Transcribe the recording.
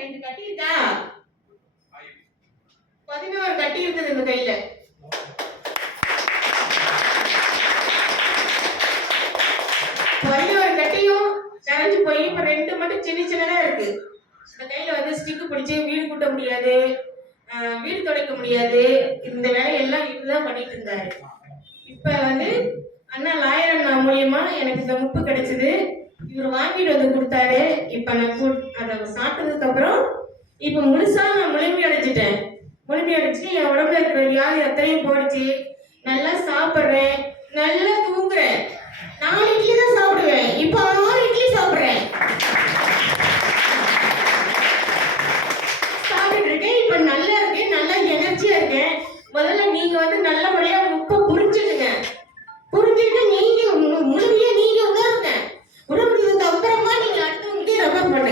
ரெண்டு கட்டி இருக்கா? பதினோரு கட்டி இருக்குது இந்த கையில. பதினோரு கட்டியும் கரைஞ்சு போய் இப்ப ரெண்டு மட்டும் சின்ன சின்னதா இருக்கு. இந்த கையில வந்து ஸ்டிக்கு பிடிச்சு வீடு கூட்ட முடியாது. வீடு துடைக்க முடியாது. இந்த வேலையெல்லாம் இதுதான் பண்ணிட்டு இருந்தாரு. இப்போ வந்து அண்ணா லாயர் அண்ணா மூலியமா எனக்கு இந்த முப்பு கிடைச்சது. இவர் வாங்கிட்டு வந்து கொடுத்தாரு. இப்போ நான் கு- அதை சாப்பிட்டதுக்கு அப்புறம் இப்போ முழுசா நான் முழுமை அடைஞ்சிட்டேன். முழுமை அடைஞ்சு என் உடம்புல இருக்கிற வியாதி அத்தனையும் போயிடுச்சு. நல்லா சாப்பிட்றேன். நல்லா தூங்குறேன். நாலு இட்லி தான் சாப்பிடுவேன். இப்போ ஆறு இட்லி சாப்பிட்றேன். சாப்பிட்டுட்டு இருக்கேன். இப்போ நல்லா இருக்கேன். நல்லா எனர்ஜியா இருக்கேன். முதல்ல நீங்க வந்து நல்ல முறையா